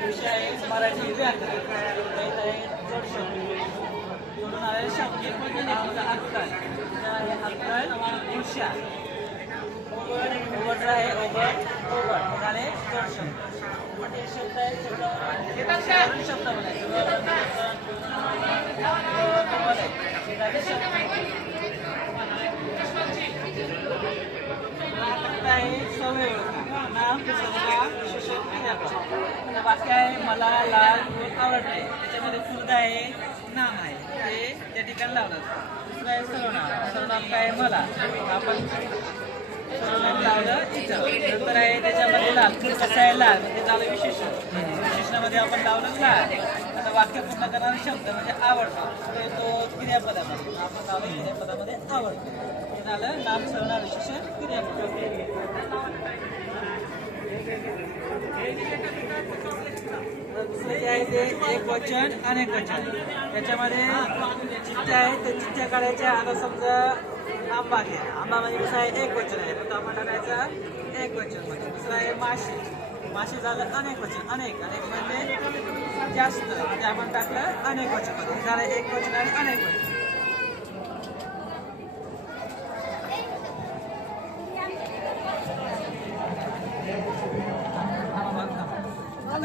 विषय आहे मराठी व्याकरण त्यात आहे जोड शब्द जोडून आलेले शब्द आमचा अक्कल त्यात आहे अक्कल हुशार ओबड ओबडचा आहे ओबड ओबड हे झाले जोड शब्द मग हे शब्द आहेत शब्द शब्द बोलायचे हे झाले शब्द आता आहे सवय ओळखा नाम पुस्तका शिक्षक क्रियापद आता वाक्य आहे मला लाल फूल आवडते त्याच्यामध्ये फुलगा आहे नाम आहे. ते त्या ठिकाणी लावलं दुसरं आहे सर्वनाम सर्वनाम काय आहे मला? आपण सर्वनाम लावलं इथं. नंतर आहे त्याच्यामध्ये लाल. कसं आहे लाल? म्हणजे झालं विशेषण. विशेषणामध्ये आपण लावलं लाल. आता वाक्य पूर्ण करणारा शब्द म्हणजे आवडतो. तो क्रियापदामध्ये. आपण लावलं क्रियापदामध्ये आवडतो. हे झालं नाम सर्वनाम विशेषण क्रियापद. दुसरं जे आहे ते एक वचन. अनेक वचन त्याच्यामध्ये चिठ्ठ्या आहेत त्या चिठ्ठ्या काढायच्या. आता समजा आंबा घ्या. आंबा म्हणजे कसं आहे एक वचन आहे. मग आंबा टाकायचं एक वचन. म्हणजे दुसरं आहे माशी. माशी झालं अनेक वचन. अनेक. अनेक म्हणजे जास्त. म्हणजे आपण टाकलं अनेक वचन. झालं एक वचन आणि अनेक वचन.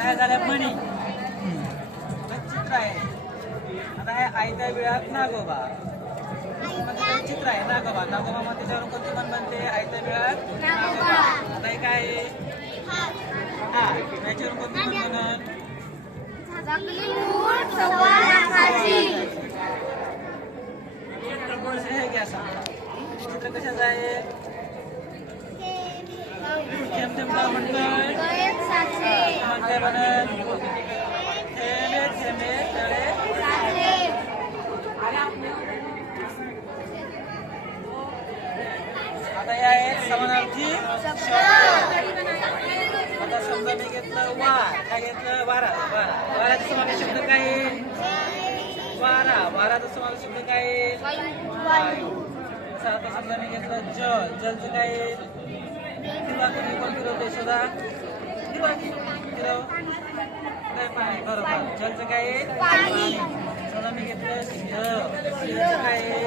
आता झाल्या म्हणी. चित्र आहे. आता हे आयत्या वेळात नागोबा. चित्र आहे नागोबा. नागोबा मग त्याच्यावर कोणती पण बनते आयत्या वेळात नागोबा. आता हे काय आहे? हा याच्यावर कोणती पण बनल हे घ्या चित्र कशाचं आहे थेंब थेंब लाव म्हणतोय म्हणतोय म्हणत थेंबे थेंबे तळे आता या एक समानार्थी आता समजा मी घेतलं वार काय घेतलं वारा वारा वाराचा समावेश शब्द काय वारा. वाराचा समावेश शब्द काय वायू असं आता समजा मी घेतलं जल. जलचं काय काय पाणी बरोबर जलचं काय समजा मी घेतलं सिंहचं काय आहे?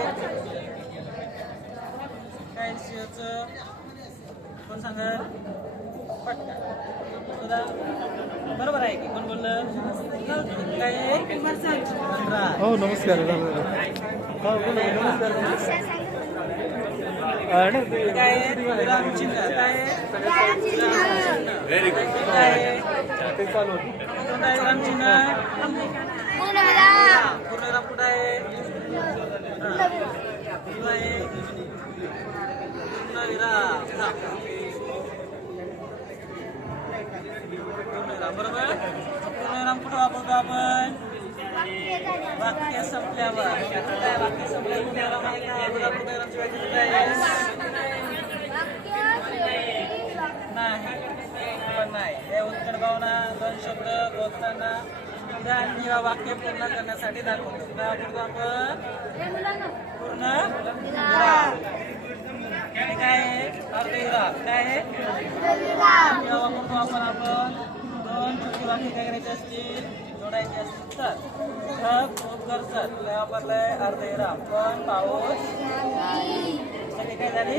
काय सिंहचं कोण सांगत पटका बरोबर आहे की कोण बोललं काय. हो नमस्कार हो नमस्कार हा, नाही, ते- चालू बरोबर पूर्णविराम कुठं वापरतो आपण. वाक्य संपल्यावर. वाक्य संपल्यावर नाही. पण नाही. हे उत्तर भावना दोन शब्द बोलताना उदाहरण किंवा वाक्य पूर्ण करण्यासाठी दाखवतो. काय आपण. पूर्ण? आणि काय आहे? अर्धविराम काय आहे? किंवा वापरतो आपण आपण. दोन छोटी वाक्य काय करायची असतील? जोडायची असतील तर ढग खूप करतात तुला वापरलंय अर्धविराम पण पाऊस सगळे काय झाले?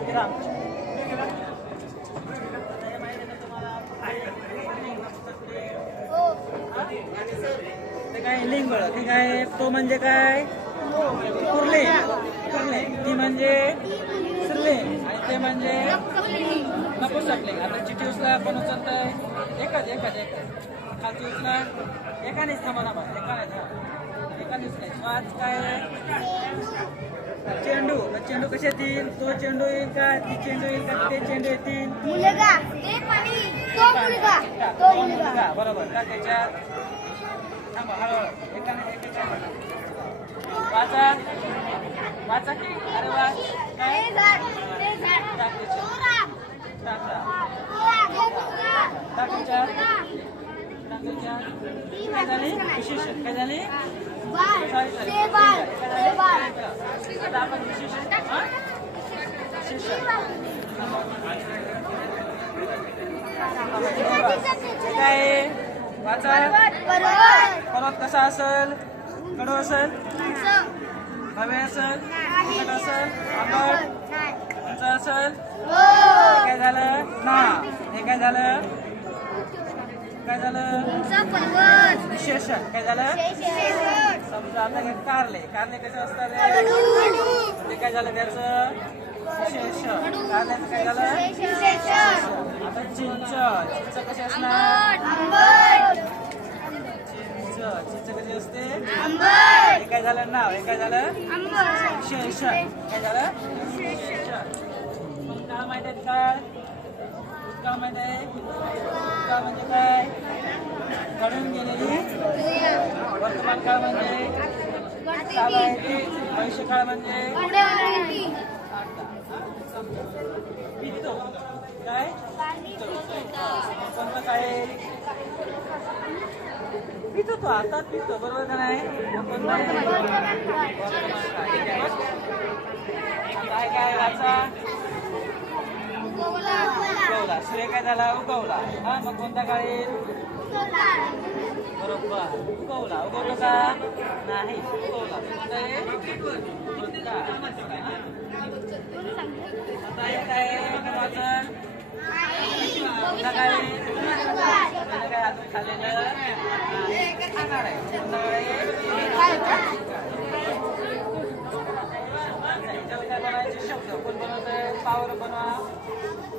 विराम ते काय लिंग? ते काय तो म्हणजे काय? कुर्ले. कुर्ले. ती म्हणजे स्त्रीलिंग आणि ते म्हणजे नपुसकलिंग. आता चिठी उचला कोण उचलतंय. एकच एकच एकच. खालची उचला एकानेच थांबा ना बा एकानेच हा एकानेच उचलायची पाच काय? चेंडू. चेंडू कसे येतील? तो चेंडू येईल का? ती चेंडू येईल का? ते चेंडू येतील? बरोबर. का त्याच्यात थांबा हळूहळू. एकाने वाचा. वाचा की? अरे वा. काय ते झाड ते झाड टाक त्याच्यात. राम टाक, टाक. मुलगा टाक त्याच्यात. टाक त्याच्यात. काय झाले? विशेषण काय झाले? आता आपण हे काय? आहे? वाचा परत कसा असेल? कडू असेल? हवे असेल? तिखट असेल? आंबट? उंच असेल? हे काय झालं? ना. हे काय झालं? काय झालं? विशेषण. काय झालं? समजा आता हे कारले. कारले कसे असतात? ते काय झालं त्याचं? विशेषण. कारल्याचं काय झालं? आता चिंच चिंच कशी असणार? चिंच चिंच कशी असते? हे काय झालं? नाव. हे काय झालं? विशेषण. काय झालं? मग काय माहीत आहे काय काय माहीत आहे? काय म्हणजे काय? घडून गेलेली वर्तमान काळ म्हणजे आहे भविष्य काळ म्हणजे काय? कोणतं काय पितो तो आता पितो. बरोबर का नाही? आहे? काय काय वाचा? उगवला. सूर्य काय झाला उगवला. हा मग कोणता काळ? येईल बरोबर. उगवला. उगवलं का? नाही. उगवला. कोणता येईल काय आहे? काय काय येईल? खाल्लेलं? આવર બનવા